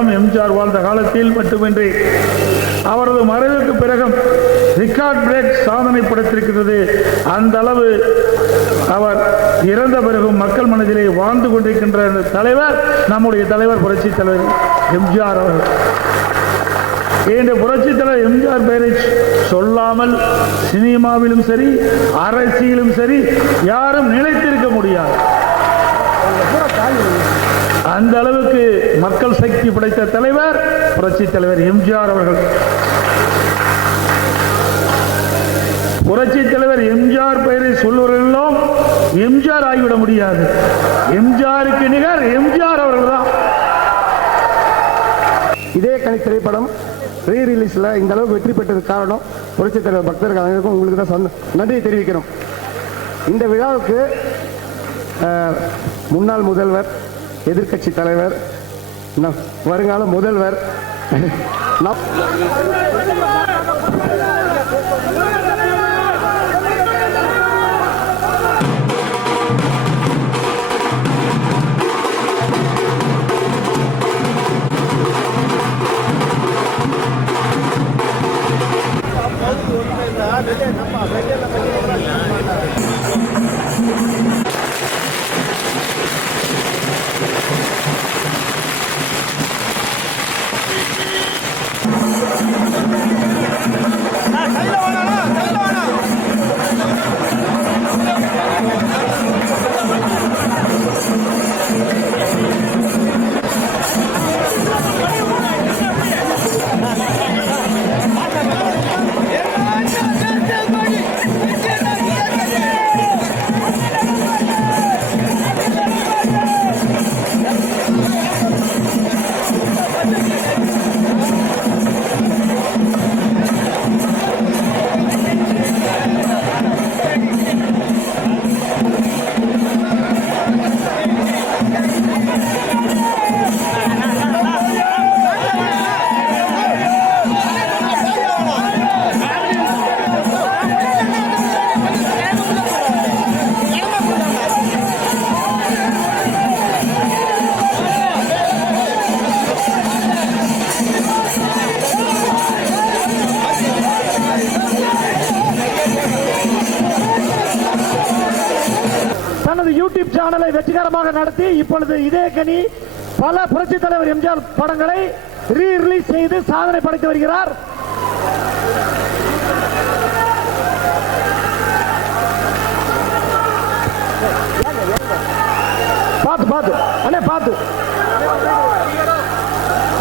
படம் எம்ஜிஆர் வாழ்ந்த காலத்தில் மட்டுமின்றி அவரது மறைவுக்கு பிறகும் ரெக்கார்ட் பிரேக் சாதனை படைத்திருக்கிறது. அந்த அளவு அவர் இறந்த பிறகும் மக்கள் மனதிலே வாழ்ந்து கொண்டிருக்கின்ற தலைவர் நம்முடைய தலைவர் புரட்சி தலைவர் எம்ஜிஆர் அவர்கள். இந்த புரட்சி தலைவர் எம்ஜிஆர் பெயரை சொல்லாமல் சினிமாவிலும் சரி அரசியலும் சரி யாரும் நிலைத்திருக்க முடியாது. அந்த அளவுக்கு மக்கள் சக்தி படைத்த தலைவர் புரட்சி தலைவர் எம்ஜிஆர் அவர்கள். புரட்சி தலைவர் எம்ஜிஆர் பெயரை சொல்லுவவர்களும் எம்ஜிஆர் ஆகிவிட முடியாது. எம்ஜிஆருக்கு நிகர் எம்ஜிஆர் அவர்கள் தான். இதே கனி திரைப்படம் ரீ ரிலீஸ்ல இந்த அளவுக்கு வெற்றி பெற்றதுக்கு காரணம் புரட்சி தலைவர் பக்தர்கள் அனைவருக்கும் உங்களுக்கு தான் நன்றியை தெரிவிக்கிறோம். இந்த விழாவுக்கு முன்னாள் முதல்வர், எதிர்கட்சி தலைவர், வருங்கால முதல்வர் யூடியூப் சேனலை வெற்றிகரமாக நடத்தி இப்பொழுது இதே கனி பல புரட்சி தலைவர் எம்ஜிஆர் படங்களை ரீ ரிலீஸ் செய்து சாதனை படைத்து வருகிறார். பார்த்து அண்ணே பார்த்து.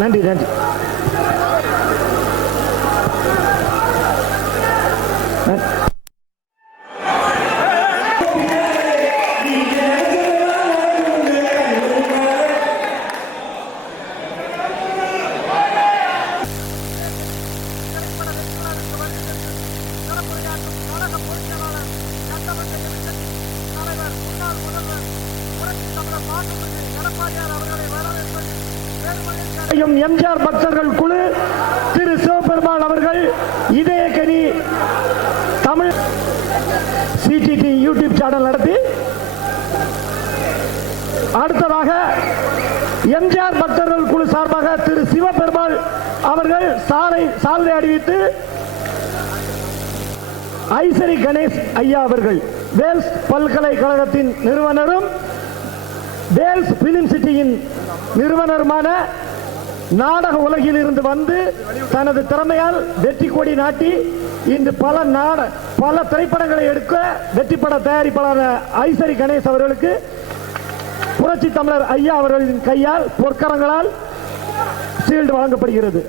நன்றி நன்றி. எம்ஜிஆர் பக்தர்கள் குழு திரு சிவபெருமான் அவர்கள் இதே கனி தமிழ் சிடிடி யூடியூப் சேனல் நடத்தி அடுத்ததாக எம்ஜிஆர் பக்தர்கள் குழு சார்பாக திரு சிவபெருமான் அவர்கள் சாலை அணிவித்து ஐசரி கணேஷ் ஐயா அவர்கள் வேல்ஸ் பல்கலைக்கழகத்தின் நிறுவனரும் வேல்ஸ் பிலிம் சிட்டியின் நிறுவனருமான நாடக உலகில் இருந்து வந்து தனது திறமையால் வெற்றி கொடி நாட்டி இன்று பல திரைப்படங்களை எடுக்க வெற்றி பட தயாரிப்பாளர் ஐசரி கணேஷ் அவர்களுக்கு புரட்சி தமிழர் ஐயா அவர்களின் கையால் பொற்கரங்களால் ஷீல்டு வழங்கப்படுகிறது.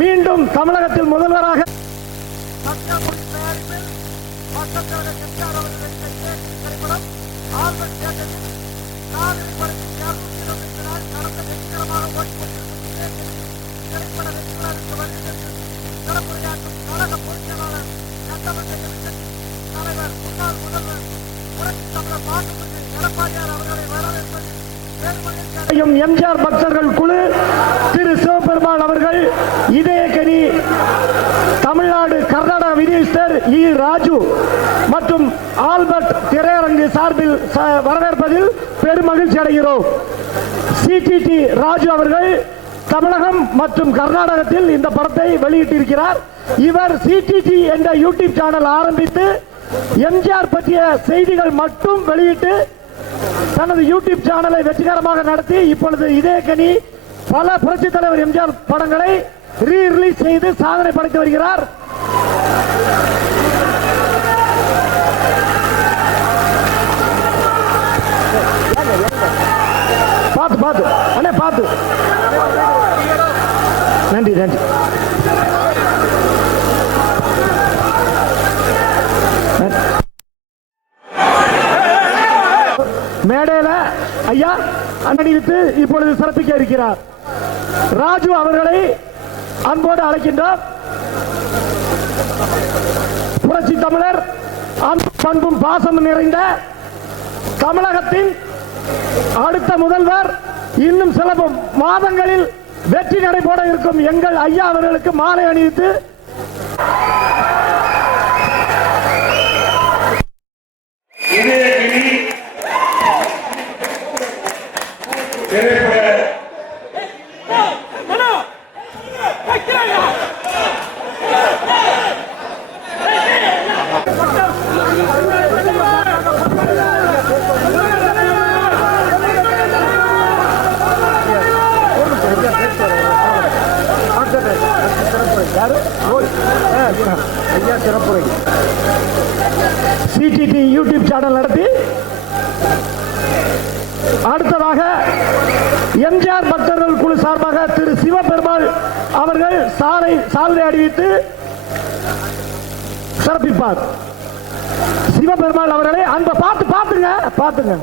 மீண்டும் தமிழகத்தில் முதல்வராக எம்ஜிஆர் பக்தர்கள் குழு திரு சிவபெருமான் அவர்கள் இதயக்கனி தமிழ்நாடு கர்நாடக விநியோகஸ்தர் இ ராஜு மற்றும் ஆல்பர்ட் திரையரங்கு சார்பில் வரவேற்பதில் பெருமகிழ்ச்சி அடைகிறோம். சிடிடி ராஜு அவர்கள் தமிழகம் மற்றும் கர்நாடகத்தில் இந்த படத்தை வெளியிட்டிருக்கிறார். இவர் சிடிடி என்ற யூடியூப் சேனல் ஆரம்பித்து எம்ஜிஆர் பற்றிய செய்திகள் மட்டும் வெளியிட்டு தனது யூடியூப் சேனலை வெற்றிகரமாக நடத்தி இப்பொழுது இதயக்கனி பல புரட்சி தலைவர் எம்ஜிஆர் படங்களை ரீ-ரிலீஸ் செய்து சாதனை படைத்து வருகிறார். பார்த்து பார்த்து அண்ணே பார்த்து நன்றி நன்றி. மேடையில ஐயா அணிவித்து இப்பொழுது சிறப்பிக்க இருக்கிறார். ராஜு அவர்களை அன்போடு அழைக்கின்றார். புரட்சி தமிழர் பண்பும் பாசம் நிறைந்த தமிழகத்தின் அடுத்த முதல்வர் இன்னும் சில மாதங்களில் வெற்றி நடைபோட இருக்கும் எங்கள் ஐயா அவர்களுக்கு மாலை அணிவித்து சிடிடி யூடியூப் சேனல் நடத்தி அடுத்ததாக எம்ஜிஆர் பக்தர்கள் குழு சார்பாக திரு சிவபெருமாள் அவர்கள் சால்வை அணிவித்து சிறப்பிப்பார். சிவபெருமாள் அவர்களை அந்த பாத்துங்க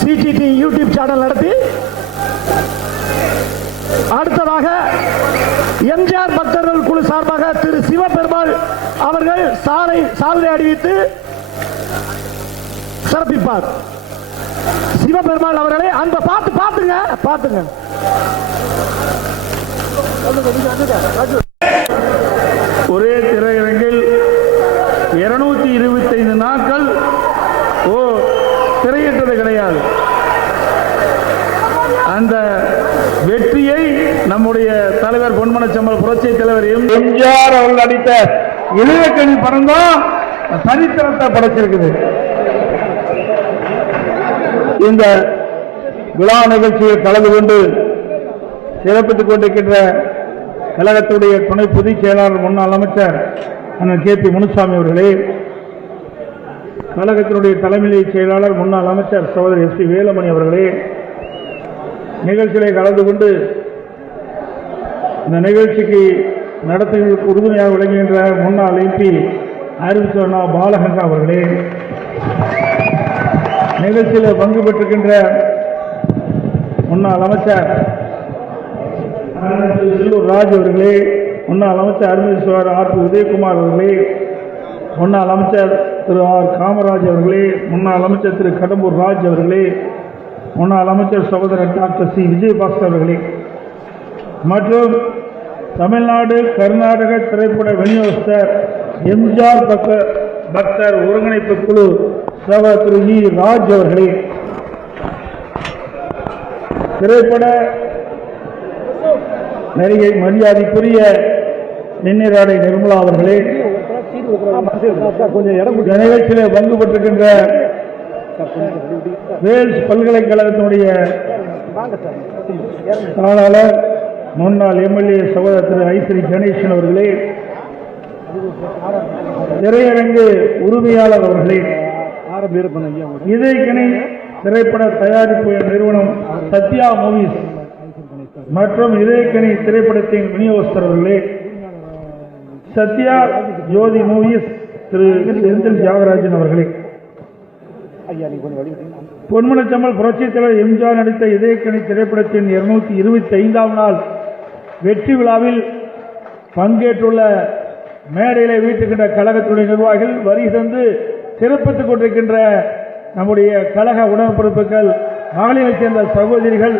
சிடிடி யூடியூப் சேனல் நடத்தி அடுத்ததாக எம்ஜிஆர் பக்தர்கள் குழு சார்பாக திரு சிவபெருமாள் அவர்கள் சால்வை அணிவித்து சிறப்பிப்பார். சிவபெருமாள் அவர்களை அந்த பாத்துங்க ஒரே திரையரங்கில் 225 நாட்கள் திரையிட்டது கிடையாது. அந்த வெற்றியை நம்முடைய தலைவர் பொன்மனச்செம்மல் புரட்சி தலைவர் எம்ஜிஆர் அவர்கள் நடித்த இளையக்கணி படம் தான் சரித்திரத்தை படைச்சிருக்குது. இந்த விழா நிகழ்ச்சியில் கலந்து கொண்டு சிறப்பித்துக் கொண்டிருக்கின்ற கழகத்துடைய துணை பொதுச் செயலாளர் முன்னாள் அமைச்சர் அண்ணன் கே.பி. முனுசாமி அவர்களே, கழகத்தினுடைய தலைமை செயலாளர் முன்னாள் அமைச்சர் சகோதரர் எஸ்.பி. வேலுமணி அவர்களே, நிகழ்ச்சிகளை கலந்து கொண்டு இந்த நிகழ்ச்சிக்கு நடத்துவதற்கு உறுதுணையாக விளங்குகின்ற முன்னாள் எம்பி அறிவிச்சோனா பாலகங்கா அவர்களே, நிகழ்ச்சியில் பங்கு பெற்றிருக்கின்ற முன்னாள் அமைச்சர் செல்லூர் ராஜ் அவர்களே, முன்னாள் அமைச்சர் அருமேஸ்வர் ஆர். பி. உதயகுமார் அவர்களே, முன்னாள் அமைச்சர் திரு ஆர். காமராஜ் அவர்களே, முன்னாள் அமைச்சர் திரு கடம்பூர் ராஜ் அவர்களே, முன்னாள் அமைச்சர் சகோதரர் டாக்டர் சி. விஜயபாஸ்கர் அவர்களே மற்றும் தமிழ்நாடு கர்நாடக திரைப்பட விநியோகஸ்தர் எம்ஜிஆர் பக்தர் ஒருங்கிணைப்பு குழு சகோதரர் திரு இ. ராஜ் அவர்களே, திரைப்பட நடிகை மரியாதைக்குரிய நின்னிராடை நிர்மலா அவர்களே, நிகழ்ச்சியிலே பங்கு பெற்றிருக்கின்ற வேல்ஸ் பல்கலைக்கழகத்தினுடைய தாளாளர் முன்னாள் எம்எல்ஏ சகோதரர் திரு ஐஸ்ரீ கணேசன் அவர்களே, திரையரங்கு உரிமையாளர் அவர்களே, இதயக்கணி திரைப்பட தயாரிப்பு நிறுவனம் சத்யா மூவிஸ் மற்றும் இதயக்கணி திரைப்படத்தின் விநியோகஸ்தர் அவர்களே, சத்யா ஜோதி மூவிஸ் திரு செந்தில் தியாகராஜன் அவர்களே, பொன்மனச்செம்மல் புரட்சித் தலைவர் எம்ஜிஆர் நடித்த இதயக்கணி திரைப்படத்தின் 225ஆம் நாள் வெற்றி விழாவில் பங்கேற்றுள்ள மேடையிலே வீட்டுக்கின்ற கழகத்துடைய நிர்வாகிகள் வருகை தந்து சிறப்பித்துக் கொண்டிருக்கின்ற நம்முடைய கழக உடன்பிறப்புகள், மகளிரைச் சேர்ந்த சகோதரிகள்,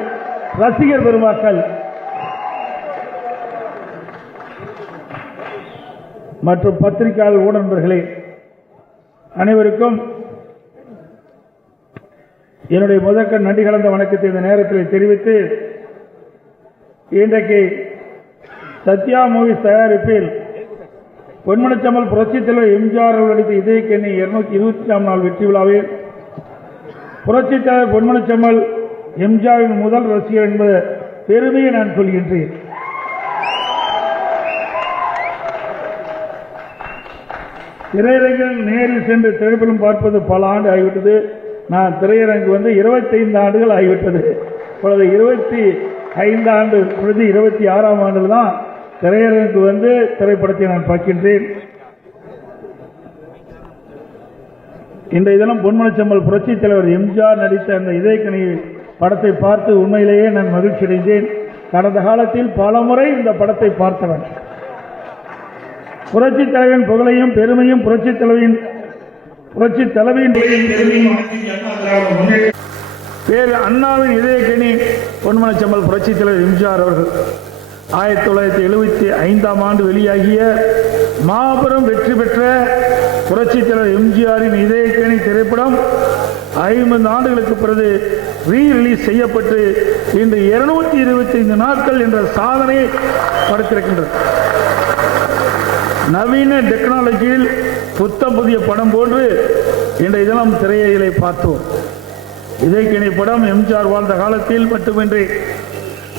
ரசிகர் பெருமக்கள் மற்றும் பத்திரிகையாளர் ஊடகங்களே அனைவருக்கும் என்னுடைய முதற்க நன்றி கலந்த வணக்கத்தை இந்த நேரத்தில் தெரிவித்து, இன்றைக்கு சத்யா மூவிஸ் தயாரிப்பில் பொன்மனச்செம்மல் புரட்சித் தலைவர் எம்ஜிஆர் அவர்கள் நடித்த இதயக்கணி 220ஆம் நாள் வெற்றி விழாவில் புரட்சித் தலைவர் பொன்மனச்செம்மல் எம்ஜிஆரின் முதல் ரசிகர் என்பது பெருமையை நான் சொல்கின்றேன். திரையரங்கில் நேரில் சென்று திரைப்படம் பார்ப்பது பல ஆண்டு ஆகிவிட்டது. நான் திரையரங்கு 25 ஆண்டுகள் ஆகிவிட்டது. இப்பொழுது 25 ஆண்டு 26ஆம் ஆண்டில் தான் திரையரங்கு திரைப்படத்தை நான் பார்க்கின்றேன். இன்றைய தினம் பொன்மனச்செம்மல் புரட்சித் தலைவர் எம்ஜிஆர் நடித்த அந்த இதயக்கணி படத்தை பார்த்து உண்மையிலேயே நான் மகிழ்ச்சி அடைந்தேன். கடந்த காலத்தில் பல முறை இந்த படத்தை பார்த்தவன். புரட்சித் தலைவரின் புகழையும் பெருமையும் புரட்சித் தலைவியின் பேரு அண்ணாவின் இதயக்கணி பொன்மனச்செம்மல் புரட்சித் தலைவர் எம்ஜிஆர் அவர்கள் 1975ஆம் ஆண்டு வெளியாகிய மாபெரும் வெற்றி பெற்ற புரட்சித் தலைவர் எம்ஜிஆரின் இதயக்கணி திரைப்படம் 50 ஆண்டுகளுக்கு பிறகு ரீ-ரிலீஸ் செய்யப்பட்டு இன்று 225 நாட்கள் என்ற சாதனையை படைத்திருக்கின்றது. நவீன டெக்னாலஜியில் புத்தம் புதிய படம் போன்று இன்றைய தினம் திரையிலே பார்த்தோம். இதயக்கணி படம் எம்ஜிஆர் வாழ்ந்த காலத்தில் மட்டுமின்றி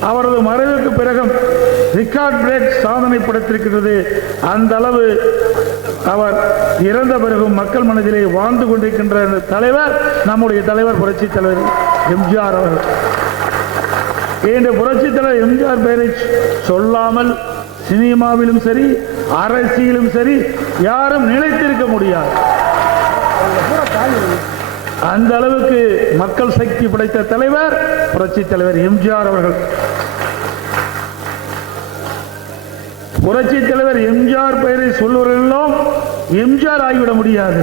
அவரது மறைவுக்கு பிறகும் ரிக்கார்ட் பிரேக் சாதனை படைத்திருக்கிறது. அந்த அளவு அவர் இறந்த பிறகும் மக்கள் மனதிலே வாழ்ந்து கொண்டிருக்கின்ற தலைவர் நம்முடைய தலைவர் புரட்சி தலைவர் எம்ஜிஆர் அவர்கள். இந்த புரட்சி தலைவர் எம்ஜிஆர் பெயரை சொல்லாமல் சினிமாவிலும் சரி அரசியலும் சரி யாரும் நிலைத்திருக்க முடியாது. அந்த அளவுக்கு மக்கள் சக்தி படைத்த தலைவர் புரட்சி தலைவர் எம்ஜிஆர் அவர்கள். புரட்சி தலைவர் எம்ஜிஆர் பெயரை சொல்வதெல்லாம் எம்ஜிஆர் ஆகிவிட முடியாது.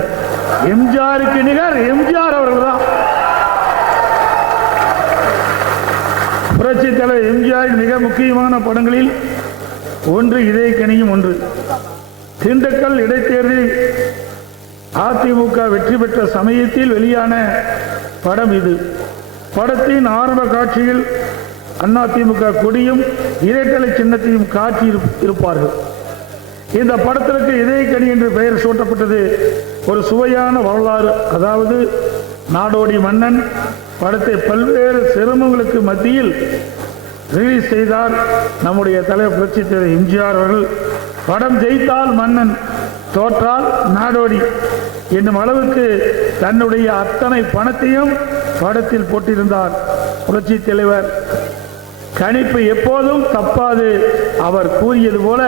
எம்ஜிஆருக்கு நிகர் எம்ஜிஆர் அவர்கள் தான். புரட்சி தலைவர் எம்ஜிஆரின் மிக முக்கியமான படங்களில் ஒன்று இதயக்கனியும் ஒன்று. திண்டுக்கல் இடைத்தேர்தலில் அதிமுக வெற்றி பெற்ற சமயத்தில் வெளியான படம் இது. படத்தின் ஆரம்ப காட்சியில் அதிமுக கொடியும் இரட்டலை சின்னத்தையும் காட்சி இருப்பார்கள். இந்த படத்திற்கு இதயக்கனி என்று பெயர் சூட்டப்பட்டது ஒரு சுவையான வரலாறு. அதாவது நாடோடி மன்னன் படத்தை பல்வேறு சிரமங்களுக்கு மத்தியில் ரிலீஸ் செய்தார் நம்முடைய தலைவர் புரட்சி தலைவர் எம்ஜிஆர் அவர்கள். படம் ஜெயித்தால் மன்னன், தோற்றால் நாடோடி என்னும் அளவுக்கு தன்னுடைய அத்தனை பணத்தையும் படத்தில் போட்டிருந்தார் புரட்சி தலைவர். கணிப்பு எப்போதும் தப்பாது. அவர் கூறியது போல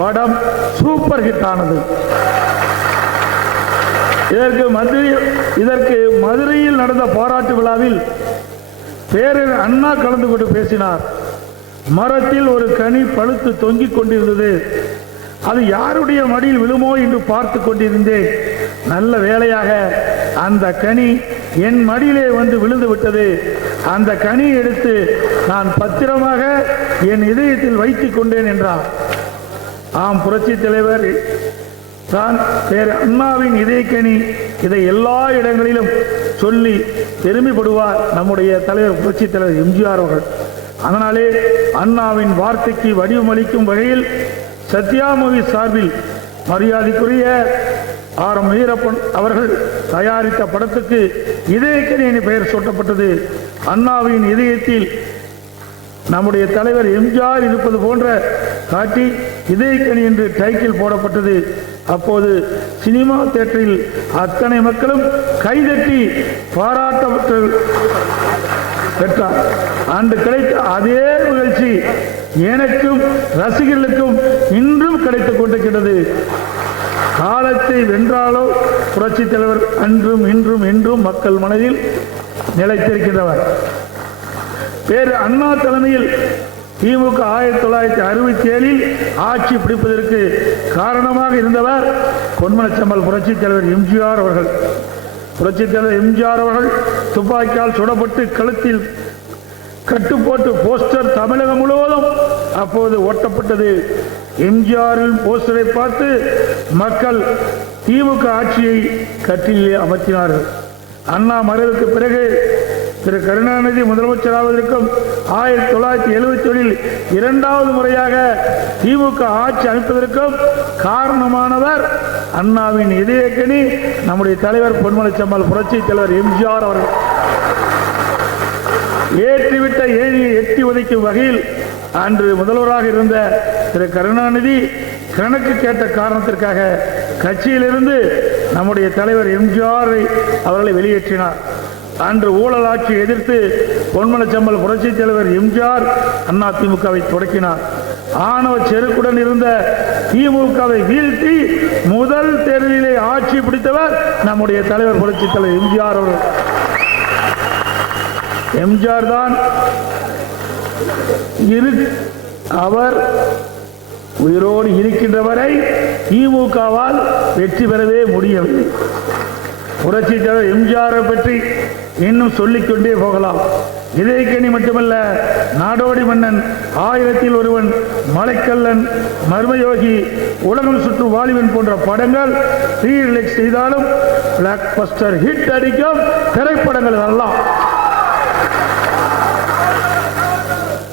படம் சூப்பர் ஹிட் ஆனது. இதற்கு மதுரையில் நடந்த பாராட்டு விழாவில் பேரர் அண்ணா கலந்து கொண்டு பேசினார். மரத்தில் ஒரு கனி பழுத்து தொங்கிக் கொண்டிருந்தது. அது யாருடைய மடியில் விழுமோ என்று பார்த்து கொண்டிருந்தேன். நல்ல வேளையாக அந்த கனி என் மடியிலே வந்து விழுந்து விட்டது. அந்த கனியை எடுத்து நான் பத்திரமாக என் இதயத்தில் வைத்துக் கொண்டேன் என்றார். ஆம், புரட்சி தலைவர் தான் அண்ணாவின் இதயக்கனி. இதை எல்லா இடங்களிலும் சொல்லி பெருமைப்படுவார் நம்முடைய தலைவர் புரட்சி தலைவர் எம்ஜிஆர் அவர்கள். அதனாலே அண்ணாவின் வார்த்தைக்கு வடிவமளிக்கும் வகையில் சத்யா மூவி சார்பில் மரியாதைக்குரிய ஆர்.எம். வீரப்பன் அவர்கள் தயாரித்த படத்துக்கு இதயக்கனி என பெயர் சூட்டப்பட்டது. அண்ணாவின் இதயத்தில் நம்முடைய தலைவர் எம்ஜிஆர் இருப்பது போன்ற காட்டி இதயக்கனி என்று டைட்டில் போடப்பட்டது. அப்போது சினிமா தியேட்டரில் அத்தனை மக்களும் கைதட்டி பாராட்டப்பட்டு பெற்றார். அன்று கிடைத்த அதே நிகழ்ச்சி எனக்கும் ரசிகர்களுக்கும் இன்றும் கிடைத்துக் கொண்டிருக்கிறது. காலத்தை வென்றாலோ புரட்சி தலைவர் அன்றும் இன்றும் என்றும் மக்கள் மனதில் நிலைத்திருக்கின்றவர். பேரு அண்ணா தலைமையில் திமுக 1967 ஆட்சி பிடிப்பதற்கு காரணமாக இருந்தவர் பொன்மனச்செம்மல் புரட்சி தலைவர் எம்ஜிஆர் அவர்கள். புரட்சி தலைவர் எம்ஜிஆர் அவர்கள் துப்பாக்கியால் சுடப்பட்டு கழுத்தில் கட்டுப்போட்டு போஸ்டர் தமிழகம் முழுவதும் அப்போது ஓட்டப்பட்டது. எம்ஜிஆரின் போஸ்டரை பார்த்து மக்கள் திமுக ஆட்சியை கட்டிலே அமர்த்தினார்கள். அண்ணா மறைவுக்கு பிறகு திரு கருணாநிதி முதலமைச்சராவதற்கும் 1971 இரண்டாவது முறையாக திமுக ஆட்சி அமைப்பதற்கும் காரணமானவர் அண்ணாவின் இதயக்கனி நம்முடைய தலைவர் பொன்மனச்செம்மல் புரட்சி தலைவர் எம்ஜிஆர் அவர்கள். ஏற்றிவிட்ட ஏணியை எட்டி உதைக்கும் வகையில் அன்று முதல்வராக இருந்த திரு கருணாநிதி கணக்கு கேட்ட காரணத்திற்காக கட்சியிலிருந்து நம்முடைய தலைவர் எம்ஜிஆர் அவர்களை வெளியேற்றினார். அன்று ஊழல் ஆட்சியை எதிர்த்து பொன்மனச்செம்மல் புரட்சி தலைவர் எம்ஜிஆர் அண்ணா திமுகவை தொடக்கினார். ஆணவ செருக்குடன் இருந்த திமுகவை வீழ்த்தி முதல் தேர்தலிலே ஆட்சி பிடித்தவர் நம்முடைய தலைவர் புரட்சி தலைவர் எம்ஜிஆர் அவர்கள். எம்ஜிஆர் தான் அவர் உயிரோடு இருக்கின்ற வரை திமுகவால் வெற்றி பெறவே முடியவில்லை. புரட்சி தலைவர் எம்ஜிஆரை பற்றி இன்னும் சொல்லிக்கொண்டே போகலாம். இதயக்கனி மட்டுமல்ல, நாடோடி மன்னன், 1000ல் ஒருவன், மலைக்கல்லன், மர்மயோகி, உலகம் சுற்று வாலிபன் போன்ற படங்கள் ரீரிலீஸ் செய்தாலும் பிளாக் பஸ்டர் ஹிட் அடிக்கும் திரைப்படங்கள் எல்லாம்.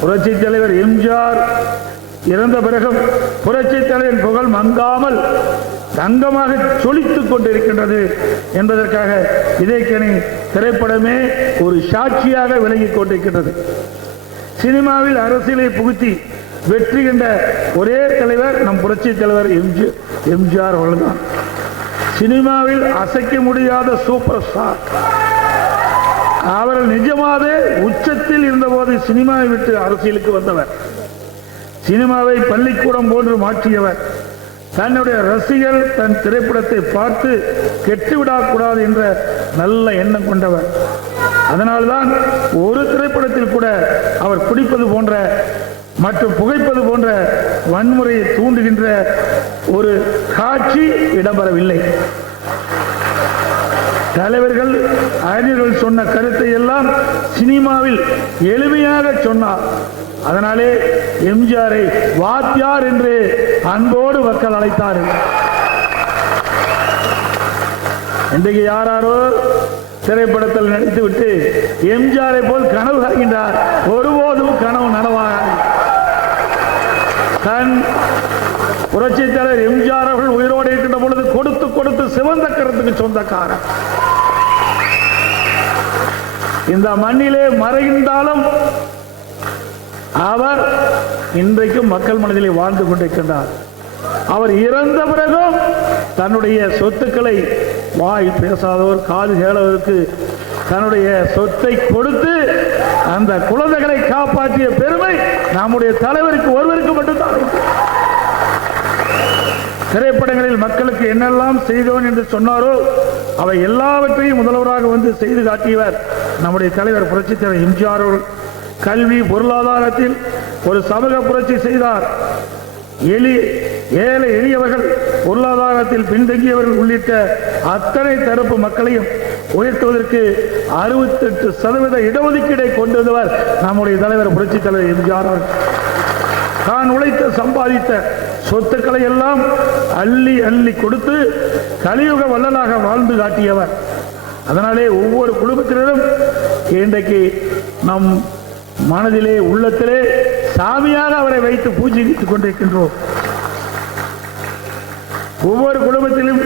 புரட்சி தலைவர் எம்ஜிஆர் இறந்த பிறகும் புரட்சி தலைவரின் புகழ் மங்காமல் தங்கமாக சொலித்துக் கொண்டிருக்கின்றது என்பதற்காக இதயக்கனி திரைப்படமே ஒரு சாட்சியாக விளங்கிக் கொண்டிருக்கின்றது. சினிமாவில் அரசியலை புகுத்தி வெற்றி கண்ட ஒரே தலைவர் நம் புரட்சி தலைவர் எம்ஜிஆர் அவர்கள்தான். சினிமாவில் அசைக்க முடியாத சூப்பர் ஸ்டார். அவர்கள் நிஜமாவே உச்சத்தில் இருந்தபோது சினிமாவை விட்டு அரசியலுக்கு வந்தவர். சினிமாவை பள்ளிக்கூடம் போன்று மாற்றியவர். தன்னுடைய ரசிகர்கள் தன் திரைப்படத்தை பார்த்து கெட்டுவிடக்கூடாது என்ற நல்ல எண்ணம் கொண்டவர். அதனால்தான் ஒரு திரைப்படத்தில் கூட அவர் குடிப்பது போன்ற மற்றும் புகைப்பது போன்ற வன்முறையை தூண்டுகின்ற ஒரு காட்சி இடம்பெறவில்லை. தலைவர்கள் அறிஞர்கள் சொன்ன கருத்தை எல்லாம் சினிமாவில் எளிமையாக சொன்னார். அதனாலே எம்ஜிஆரை வாத்தியார் என்று அன்போடு மக்கள் அழைத்தார்கள். இன்றைக்கு யாரோ திரைப்படத்தில் நடித்துவிட்டு எம்ஜிஆரை போல் கனவு காண்கின்றார். ஒருபோதும் கனவு நனவாக. தன் புரட்சி தலைவர் எம்ஜிஆர் அவர்கள் உயிரோடு இருக்கின்ற பொழுது கொடுத்து கொடுத்து சிவந்த கருத்துக்கு சொந்தக்காரர். இந்த மண்ணிலே மறைந்தாலும் அவர் இன்றைக்கும் மக்கள் மனதிலே வாழ்ந்து கொண்டிருக்கின்றார். அவர் இறந்த பிறகும் தன்னுடைய சொத்துக்களை வாய் பேசாதவர் காது கேளவருக்கு தன்னுடைய சொத்தை கொடுத்து அந்த குழந்தைகளை காப்பாற்றிய பெருமை நம்முடைய தலைவருக்கு ஒருவருக்கு மட்டும்தான். திரைப்படங்களில் மக்களுக்கு என்னெல்லாம் செய்தோன் என்று சொன்னாரோ அவை எல்லாவற்றையும் முதல்வராக வந்து செய்து காட்டியவர் நம்முடைய தலைவர் புரட்சி தலைவர் எம்ஜிஆர் அவர்கள். கல்வி பொருளாதாரத்தில் ஒரு சமூக புரட்சி செய்தார். ஏழை எளியவர்கள் பொருளாதாரத்தில் பின்தங்கியவர்கள் உள்ளிட்ட அத்தனை தரப்பு மக்களையும் உயர்த்துவதற்கு 68% இடஒதுக்கீடை கொண்டு வந்தவர் நம்முடைய தலைவர் புரட்சி தலைவர் எம்ஜிஆர் அவர்கள். தான் உழைத்து சம்பாதித்த சொத்துக்களை எல்லாம் அள்ளி அள்ளி கொடுத்து கலியுக வள்ளலாக வாழ்ந்து காட்டியவர். அதனாலே ஒவ்வொரு குடும்பத்தினரும் இன்றைக்கு நம் மனதிலே உள்ளத்திலே சாமியாக அவரை வைத்து பூஜித்துக் கொண்டிருக்கின்றோம். ஒவ்வொரு குடும்பத்திலும்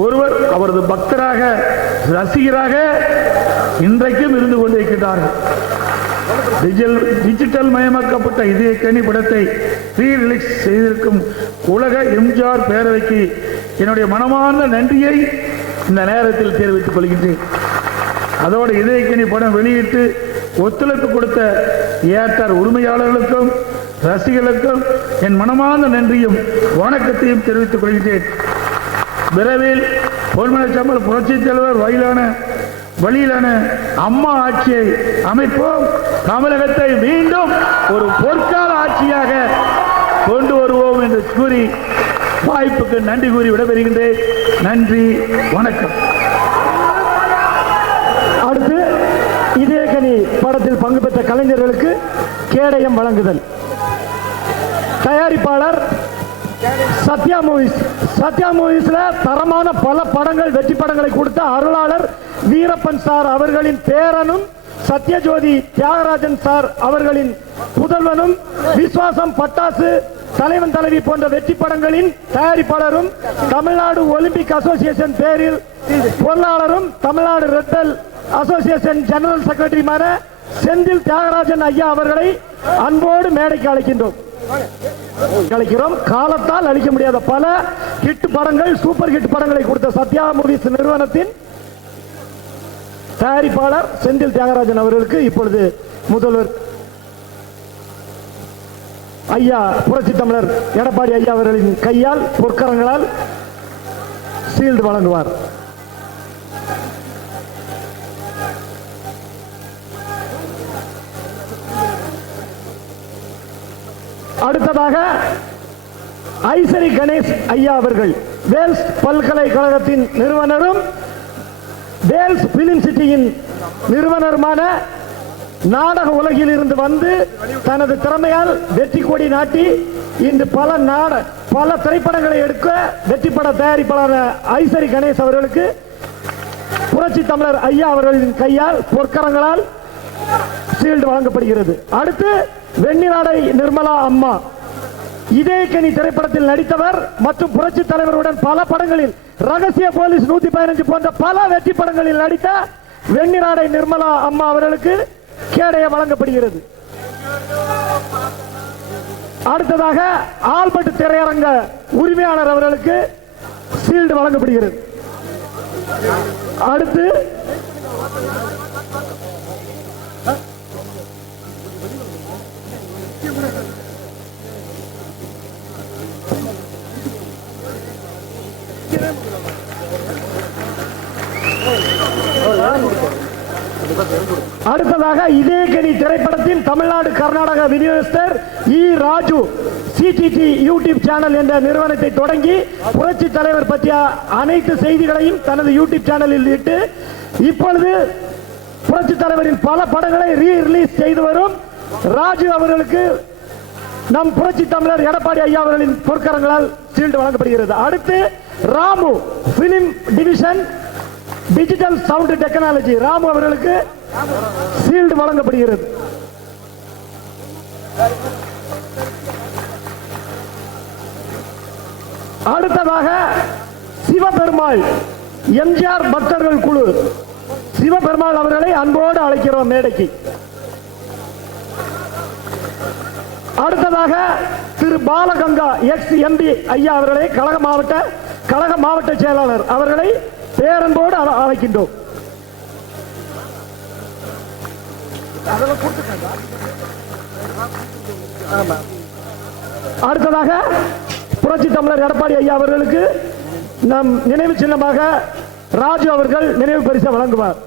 ஒருவர் அவரது பக்தராக ரசிகராக இன்றைக்கும் இருந்து கொண்டிருக்கின்றார்கள். டிஜிட்டல் மயமாக்கப்பட்ட இதயக்கனி படத்தை ரீரிலீஸ் செய்திருக்கும் உலக எம்ஜிஆர் பேரவைக்கு என்னுடைய மனமார்ந்த நன்றியை இந்த நேரத்தில் தெரிவித்துக் கொள்கின்றேன். அதோடு இதயக்கனி படம் வெளியிட்டு ஒத்துழைப்பு கொடுத்த தியேட்டர் உரிமையாளர்களுக்கும் ரசிகர்களுக்கும் என் மனமார்ந்த நன்றியும் வணக்கத்தையும் தெரிவித்துக் கொள்கிறேன். விரைவில் பொன்மனச்சம்பல் புரட்சி தலைவர் வழியிலான அம்மா ஆட்சியை அமைப்போம். தமிழகத்தை மீண்டும் ஒரு பொற்கால ஆட்சியாக கொண்டு வருவோம் என்று கூறி வாய்ப்புக்கு நன்றி கூறி விடைபெறுகின்றேன். நன்றி, வணக்கம். அடுத்து இதயக்கனி படத்தில் பங்கு பெற்ற கலைஞர்களுக்கு கேடயம் வழங்குதல். தயாரிப்பாளர் சத்யா மூவிஸ். சத்யா மூவிஸ்ல தரமான பல படங்கள் வெற்றி படங்களை கொடுத்த அருளாளர் வீரப்பன் சார் அவர்களின் பேரனும் சத்யஜோதி தியாகராஜன் சார் அவர்களின் புதல்வனும் விஸ்வாசம் பட்டாசு தலைவன் தலைவி போன்ற வெற்றி படங்களின் தயாரிப்பாளரும் தமிழ்நாடு ஒலிம்பிக் அசோசியேஷன் பேரில் பொருளாளரும் தமிழ்நாடு ரெட்டல் அசோசியேஷன் ஜெனரல் செக்ரட்டரியுமான செந்தில் தியாகராஜன் ஐயா அவர்களை அன்போடு மேடைக்கு அழைக்கின்றோம். காலத்தால் அளிக்க முடியாத பல ஹிட் படங்கள், சூப்பர் ஹிட் படங்களை கொடுத்த சத்யா மூவிஸ் நிறுவனத்தின் தயாரிப்பாளர் செந்தில் தியாகராஜன் அவர்களுக்கு இப்பொழுது முதல்வர் ஐயா புரட்சி தமிழர் எடப்பாடி ஐயா அவர்களின் கையால் பொற்கரங்களால் சீல்டு வழங்குவார். அடுத்ததாக ஐசரி கணேஷ் ஐயா அவர்கள் வேல்ஸ் பல்கலைக்கழகத்தின் நிறுவனரும் வேல்ஸ் பிலிம் சிட்டியின் நிறுவனருமான நாடக உலகில் இருந்து வந்து தனது திறமையால் வெற்றி கொடி நாட்டி இன்று பல திரைப்படங்களை எடுக்க வெற்றி பட தயாரிப்பாளர் ஐசரி கணேஷ் அவர்களுக்கு புரட்சி தமிழர் ஐயா அவர்களின் கையால் பொற்கரங்களால் சீல்டு வழங்கப்படுகிறது. அடுத்து வெண்ணிலாடை நிர்மலா அம்மா. இதயக்கனி திரைப்படத்தில் நடித்தவர் மற்றும் புரட்சி தலைவருடன் பல படங்களில் ரகசிய போலீஸ் 115 போன்ற பல வெற்றி படங்களில் நடித்த வெண்ணிலாடை நிர்மலா அம்மா அவர்களுக்கு கேடயம் வழங்கப்படுகிறது. அடுத்ததாக ஆல்பர்ட் திரையரங்க உரிமையாளர் அவர்களுக்கு ஷீல்டு வழங்கப்படுகிறது. அடுத்து அடுத்ததாக இதேகனி திரைப்படத்தின் தமிழ்நாடு கர்நாடக விநியோகஸ்தர் இ. ராஜு சிடிடி யூடியூப் சேனல் என்ற நிறுவனத்தை தொடங்கி புரட்சி தலைவர் பற்றிய அனைத்து செய்திகளையும் தனது யூடியூப் சேனலில் இட்டு இப்பொழுது புரட்சி தலைவரின் பல படங்களை ரிலீஸ் செய்து வரும் ராஜு அவர்களுக்கு நம் புரட்சி தமிழர் எடப்பாடி ஐயா அவர்களின் பொற்கரங்களால் ஷீல்டு வழங்கப்படுகிறது. அடுத்து Ramu film division digital sound technology Ramu அவர்களுக்கு ஷீல்டு வழங்கப்படுகிறது. அடுத்ததாக சிவபெருமாள் எம்ஜிஆர் பக்தர்கள் குழு சிவபெருமாள் அவர்களை அன்போடு அழைக்கிறோம் மேடைக்கு. அடுத்ததாக திரு பாலகங்கா எக்ஸ் எம்பி ஐயா அவர்களை கழக மாவட்ட செயலாளர் அவர்களை பேரன்போடு அழைக்கின்றோம். அடுத்ததாக புரட்சி தமிழர் எடப்பாடி ஐயா அவர்களுக்கு நம் நினைவு சின்னமாக ராஜு அவர்கள் நினைவு பரிசை வழங்குவார்.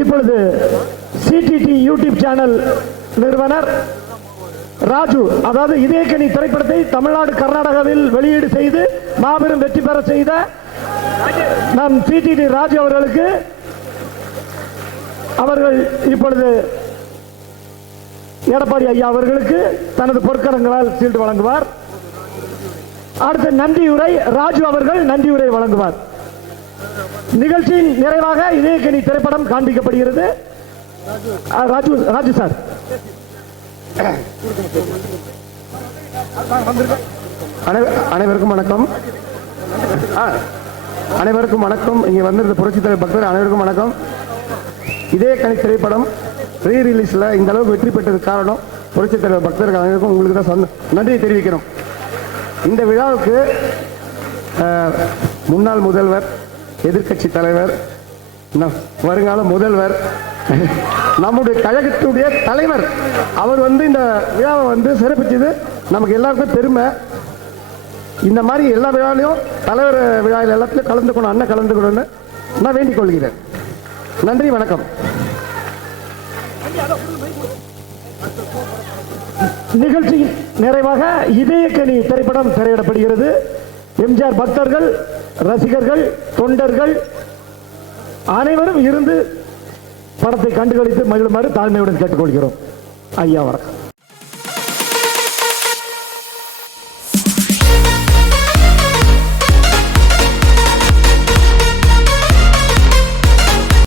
இப்பொழுது சிடிடி யூடியூப் சேனல் நிறுவனர் ராஜு, அதாவது இதேகனி திரைப்படத்தை தமிழ்நாடு கர்நாடகாவில் வெளியீடு செய்து மாபெரும் வெற்றி பெற செய்த நம் சிடிடி ராஜு அவர்களுக்கு அவர்கள் இப்பொழுது எடப்பாடி ஐயா அவர்களுக்கு தனது பொற்கரங்களால் ஷீல்டு வழங்குவார். அடுத்த நன்றியுரை ராஜு அவர்கள் நன்றியுரை வழங்குவார். நிகழ்ச்சியின் நிறைவாக இதேகனி திரைப்படம் காண்பிக்கப்படுகிறது. ராஜு சார். அனைவருக்கும் வணக்கம். அனைவருக்கும் வணக்கம். இங்கே வந்திருந்த புரட்சித் தலைவர் பக்தர் அனைவருக்கும் வணக்கம். இதேகனி திரைப்படம் ரீரிலீஸ்ல இந்த அளவுக்கு வெற்றி பெற்றதுக்கு காரணம் புரட்சித் தலைவர் பக்தர்கள் அனைவருக்கும் உங்களுக்கு தான் நன்றியை தெரிவிக்கிறோம். இந்த விழாவுக்கு முன்னாள் முதல்வர், எதிர்கட்சி தலைவர், வருங்கால முதல்வர், நம்முடைய கழகத்துடைய தலைவர் அவர் இந்த விழாவை சிறப்பிச்சது நமக்கு எல்லாருக்கும் பெருமை. இந்த மாதிரி எல்லா விழாலையும் தலைவர் விழாவில் எல்லாத்திலும் கலந்துக்கணும், அண்ணன் கலந்துக்கணும்னு நான் வேண்டிக் கொள்கிறேன். நன்றி, வணக்கம். நிகழ்ச்சியின் நிறைவாக இதயக்கனி திரைப்படம் திரையிடப்படுகிறது. எம்ஜிஆர் பக்தர்கள், ரசிகர்கள், தொண்டர்கள் அனைவரும் இருந்து படத்தை கண்டுகளித்து மகிழுமாறு தாழ்மையுடன் கேட்டுக்கொள்கிறோம். ஐயா வணக்கம்.